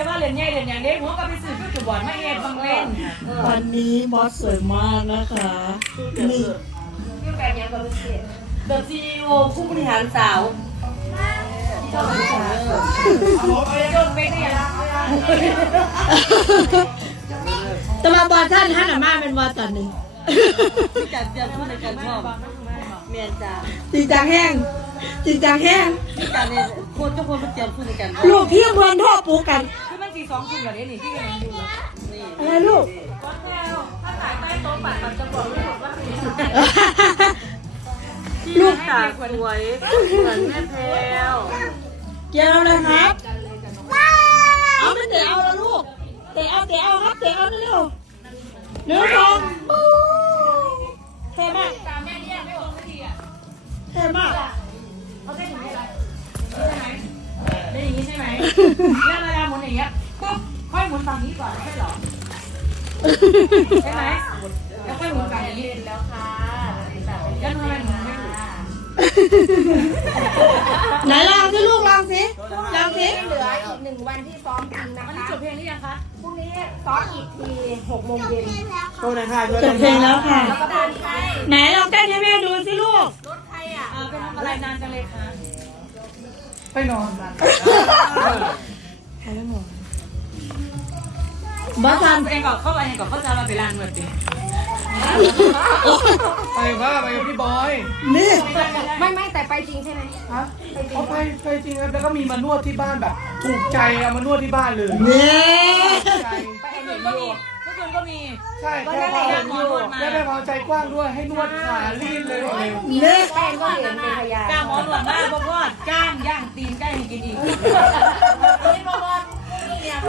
เลยว่าเรียนแง่เรียนอย่างนี้หัวก็ไปสืบก็ถือบอดม่เอ็ดบังเล่นวันนี้บอสสวยมากนะคะนี่เยูการยังก็รู้สึกเดอะซีโอผู้บริหารสาวที่ชอบผ้ชายเออเต่มาบอสท่านท่านอะมาเป็นบอสตันนี่จัดเตียมพูนการพ่อเมียนจ่าตีจางแห้งจีิงจังแห้งคนทุกคนมาเตรีมพูกัน ลูกพี่คนทอปูกันคือมัสีสองคืนแบบนี้นี่ที่กำลังอยู่อะไรลูกถ้าสายใต้โต๊ะปัดมันจะบอกลูกว่าลูกตาสวยเหมือนแม่แพลวเกี่ยวแล้วครับเอาไม่เตะเอาล้ลูกเตะเอาเตะเอาครับเตะเอาเร็วเร็วลงเวลาเราหมุนอย่างเงี้ยปุ๊บค่อยหมุนฝั่งนี้ก่อนค่อยหลอกใชไหมแล้วค่อยหมุนฝั่งนี้เลนแล้วค่ะยันทำไมหมนไม่ถูไหนลองสิลูกลองสิลองสิ เหลืออีกหนึ่งวันที่ซ้อมจริงนะคะวันนี้จบเพลงหรือยังคะ พรุ่งนี้ซ้อมอีกทีหกโมงเย็นจบเพลงแล้วค่ะจบเพลงแล้วค่ะไหนลองเต้นให้แม่ดูสิลูก รถใครอ่ะไปทำอะไรนานจังเลยคะไปนอนมาบ้าจังเองก็อเข้าไปเองก็อนเข้าใจมาไปลานเหมือนกันไปบ้าไปบพี่บอยนี่ไม่ไม่แต่ไปจริงใช่ไหมฮะไปจริไปจริงแล้วแล้วก็มีมานวดที่บ้านแบบถูกใจเอามานวดที่บ้านเลยเนี่ยกปเอ็นดูกคนก็มีใช่แค่พอใจกว้างด้วยแค่พอใจกว้างด้วยให้นวดขาลีนเลยเนี่ยแค่ก็เห็นเป็นพยานกล้าหมอนหลวงมากเพราะว่าก้ามย่างตีนใกล้กินอีก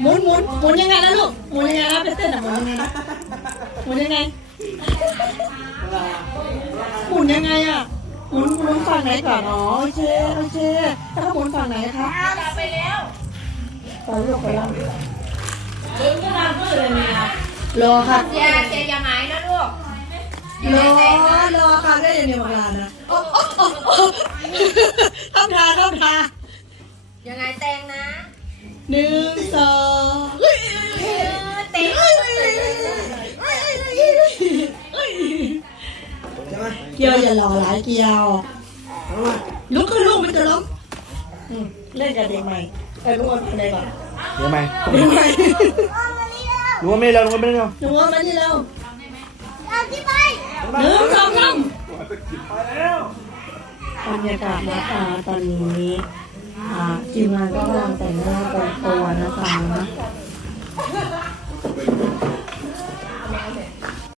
หมุนหมุนหมุนยังไงนะลูกหมุนยังไงนะเป็นเต้นอหมุนยังไงหมุนยังไงหมุนยังไงอ่ะหมุนหมุนฝั่งไหนก่อนอ๋อโอเคโอเคถ้าหมุนฝั่งไหนครับไปแล้วไปนลูวไปแล้วลูกจะทำเพื่ออะไรรอค่ะเจียเจะยหายนะลูกรอรอค่ะก็ยังมีเวลานะต้องทาต้องทายังไงแตงนะหนึ่งกียวอย่าหลอกหลายเกียวลุกก็ลุกไม่ต้องล้มเล่นกันเด็กใหม่ไอ้ลุงอ่ออนาไงก่อนเยังไงลุงไงลุงว่าไม่เร็วลุงว่าไม่เร็วลุงว่ามันไม่เร็วอย่าที่ไปหนึ่งสองสามบรรยากาศน่ะคะตอนนี้ทีมงานก็กำลังแต่งหน้าแต่งตัวน่ะคะ